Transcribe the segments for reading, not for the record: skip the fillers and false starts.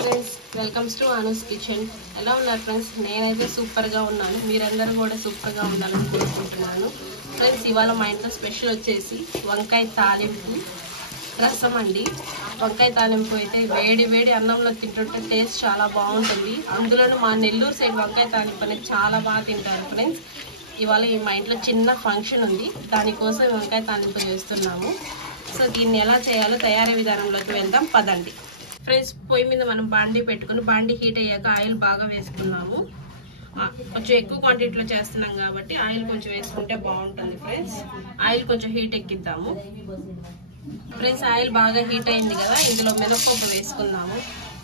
Friends welcomes to Anu's kitchen. ఎలా ఉన్నారు friends? నేనైతే సూపర్గా ఉన్నాను. మీరందరూ కూడా సూపర్గా ఉండాలని కోరుకుంటున్నాను. ఫ్రెండ్స్ ఇవాళ మా ఇంట్లో స్పెషల్ వచ్చేసి వంకాయ తాలింపు రసం అండి. వంకాయ తాలింపు అయితే వేడి వేడి అన్నంలో తింటుంటే టేస్ట్ చాలా బాగుంటుంది. అందులోనూ మా నెల్లూరు సైడ్ వంకాయ తాలింపు అనేది చాలా బాగా తింటారు ఫ్రెండ్స్. ఇవాళ మా ఇంట్లో చిన్న ఫంక్షన్ ఉంది, దానికోసం వంకాయ తాలింపు చేస్తున్నాము. సో దీన్ని ఎలా చేయాలో తయారీ విధానంలోకి వెళ్దాం పదండి. ఫ్రెండ్స్ పొయ్యి మీద మనం బాండీ పెట్టుకుని బాండీ హీట్ అయ్యాక ఆయిల్ బాగా వేసుకున్నాము. కొంచెం ఎక్కువ క్వాంటిటీలో చేస్తున్నాం కాబట్టి ఆయిల్ కొంచెం వేసుకుంటే బాగుంటుంది ఫ్రెండ్స్. ఆయిల్ కొంచెం హీట్ ఎక్కిద్దాము. ఫ్రెండ్స్ ఆయిల్ బాగా హీట్ అయింది కదా, ఇందులో మినపప్పు వేసుకుందాము.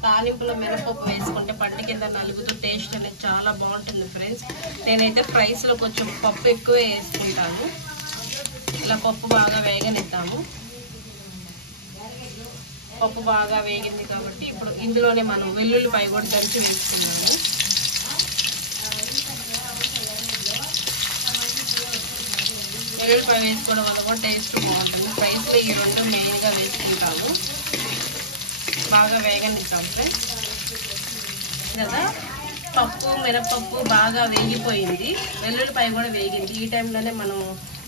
తాలింపులో మినపప్పు వేసుకుంటే పంట కింద నలుగుతూ టేస్ట్ అనేది చాలా బాగుంటుంది ఫ్రెండ్స్. నేనైతే ఫ్రైస్లో కొంచెం పప్పు ఎక్కువ వేసుకుంటాను. ఇలా పప్పు బాగా వేగనిద్దాము. పప్పు బాగా వేగింది కాబట్టి ఇప్పుడు ఇందులోనే మనం వెల్లుల్లిపాయ కూడా దంచి వేసుకున్నాము. వెల్లుల్లిపాయ వేసుకోవడం వల్ల కూడా టేస్ట్ బాగుంటుంది. ఫ్రైస్లో ఈ రెండు మెయిన్గా వేసుకుంటాము. బాగా వేగనిద్దాం ఫ్రెండ్స్. కదా పప్పు మినపప్పు బాగా వేగిపోయింది, వెల్లుల్లిపాయ కూడా వేగింది. ఈ టైంలోనే మనం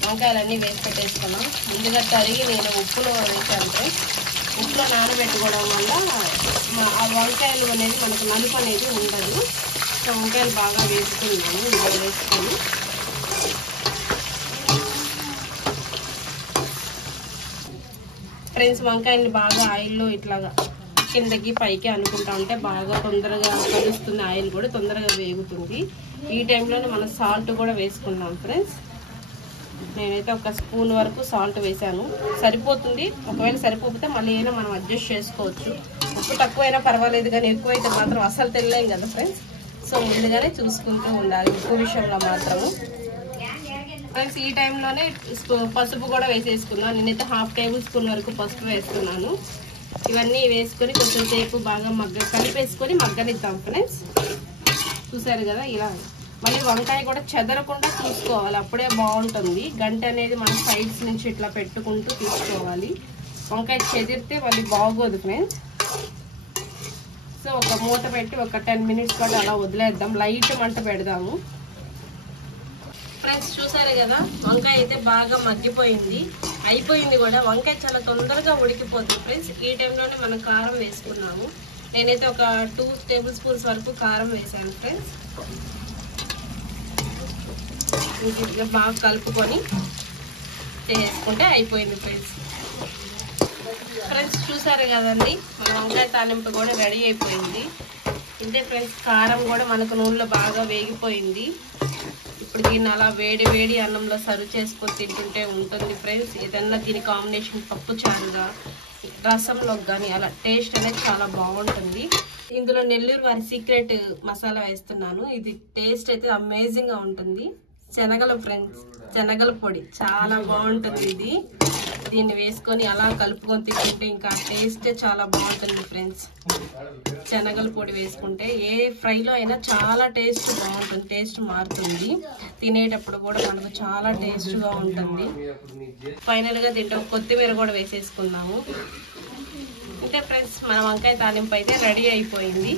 వంకాయలన్నీ వేసి పెట్టేసుకున్నాం. ముందుగా తరిగి నేను ఉప్పులో వేసాను ఫ్రెండ్స్. ఉప్పులో నానబెట్టుకోవడం వల్ల ఆ వంకాయలు అనేది మనకు నలుపు అనేది ఉండదు. సో వంకాయలు బాగా వేసుకున్నాము. ఇందులో వేసుకొని ఫ్రెండ్స్ వంకాయని బాగా ఆయిల్లో ఇట్లాగా కిందకి పైకి అనుకుంటా ఉంటే బాగా తొందరగా కలుస్తుంది. ఆయిల్ కూడా తొందరగా వేగుతుంది. ఈ టైంలోనే మనం సాల్ట్ కూడా వేసుకున్నాం ఫ్రెండ్స్. నేనైతే ఒక స్పూన్ వరకు సాల్ట్ వేసాను, సరిపోతుంది. ఒకవేళ సరిపోతే మళ్ళీ అయినా మనం అడ్జస్ట్ చేసుకోవచ్చు. ఉప్పు తక్కువైనా పర్వాలేదు, కానీ ఎక్కువైతే మాత్రం అసలు తెలియలేం కదా ఫ్రెండ్స్. సో ముందుగానే చూసుకుంటూ ఉండాలి ఉప్పు విషయంలో మాత్రము. ఫ్రెండ్స్ ఈ టైంలోనే పసుపు కూడా వేసేసుకుందాం. నేనైతే ½ టేబుల్ స్పూన్ వరకు పసుపు వేసుకున్నాను. ఇవన్నీ వేసుకొని కొంచెం సేపు బాగా కలిపేసుకొని మగ్గనిద్దాం ఫ్రెండ్స్. చూసారు కదా ఇలా. మళ్ళీ వంకాయ కూడా చెదరకుండా తీసుకోవాలి, అప్పుడే బాగుంటుంది. గంట అనేది మనం సైడ్స్ నుంచి ఇట్లా పెట్టుకుంటూ తీసుకోవాలి. వంకాయ చెదిరితే మళ్ళీ బాగోదు ఫ్రెండ్స్. సో ఒక మూత పెట్టి ఒక 10 మినిట్స్ పాటు అలా వదిలేద్దాం. లైట్ మంట పెడదాము. ఫ్రెండ్స్ చూసారు కదా, వంకాయ అయితే బాగా మగ్గిపోయింది, అయిపోయింది కూడా. వంకాయ చాలా తొందరగా ఉడికిపోతుంది ఫ్రెండ్స్. ఈ టైంలోనే మనం కారం వేసుకున్నాము. నేనైతే ఒక 2 టేబుల్ స్పూన్స్ వరకు కారం వేసాను ఫ్రెండ్స్. ఇట్లా బాగా కలుపుకొని చేసుకుంటే అయిపోయింది ఫ్రెండ్స్. ఫ్రెండ్స్ చూసారు కదండి, మన వంకాయ తాలింపు కూడా రెడీ అయిపోయింది. అంటే ఫ్రెండ్స్ కారం కూడా మనకు నూనెలో బాగా వేగిపోయింది. ఇప్పుడు దీన్ని అలా వేడి వేడి అన్నంలో సర్వ్ చేసుకొని తింటుంటే ఉంటుంది ఫ్రెండ్స్. ఏదన్నా దీని కాంబినేషన్ పప్పు చారుగా రసంలో కానీ అలా టేస్ట్ అనేది చాలా బాగుంటుంది. ఇందులో నెల్లూరు వారి సీక్రెట్ మసాలా వేస్తున్నాను. ఇది టేస్ట్ అయితే అమేజింగ్ గా ఉంటుంది. శనగల ఫ్రెండ్స్, శనగల పొడి చాలా బాగుంటుంది ఇది. దీన్ని వేసుకొని అలా కలుపుకొని తింటుంటే ఇంకా టేస్ట్ చాలా బాగుంటుంది ఫ్రెండ్స్. శనగల పొడి వేసుకుంటే ఏ ఫ్రైలో అయినా చాలా టేస్ట్ బాగుంటుంది, టేస్ట్ మారుతుంది. తినేటప్పుడు కూడా మనకు చాలా టేస్ట్గా ఉంటుంది. ఫైనల్గా దీంట్లో కొత్తిమీర కూడా వేసేసుకున్నాము. అంటే ఫ్రెండ్స్ మన వంకాయ తాలింపు అయితే రెడీ అయిపోయింది.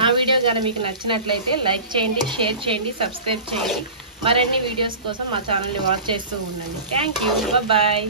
నా వీడియో కానీ మీకు నచ్చినట్లయితే లైక్ చేయండి, షేర్ చేయండి, సబ్స్క్రైబ్ చేయండి. మరిన్ని వీడియోస్ కోసం మా ఛానల్ని వాచ్ చేస్తూ ఉండండి. Thank you, bye.